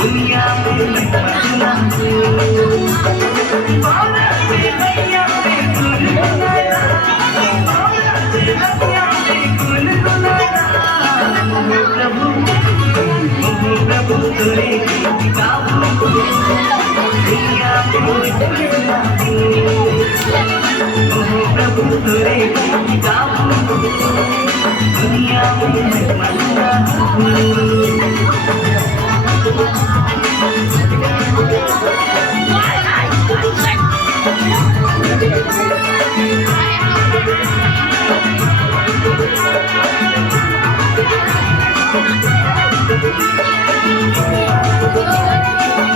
दुनिया में मैं मरना औरत से भैया पे गुनगुनाना औरत से भैया पे गुनगुनाना प्रभु तेरे गाऊं दुनिया में मैं मरना प्रभु तेरे गाऊं दुनिया में मैं मरना दुनिया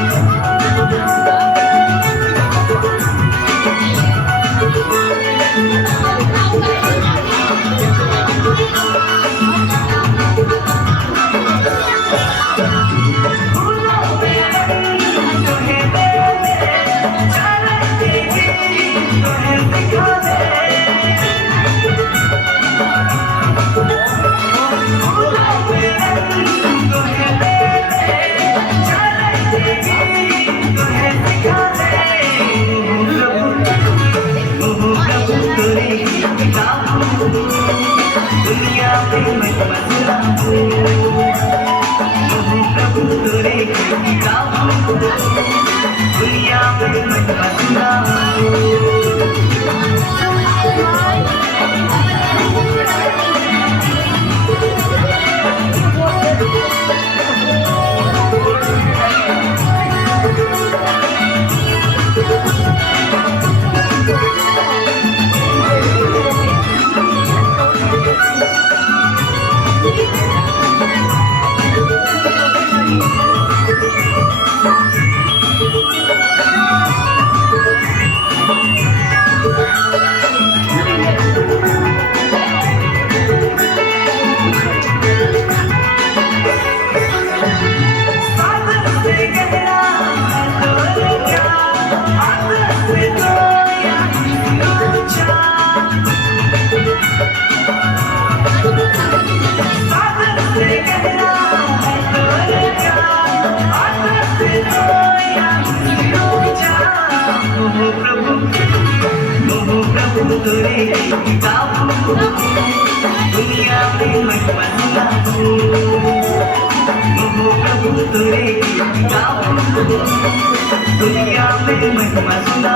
में मैं मरना प्रभु तेरे गाऊं दुनिया में मैं मरना प्रभु तेरे गाऊं दुनिया में मैं मरना प्रभु तेरे गाऊं दुनिया में मैं मरना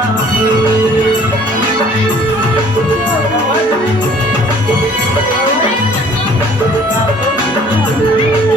Thank you.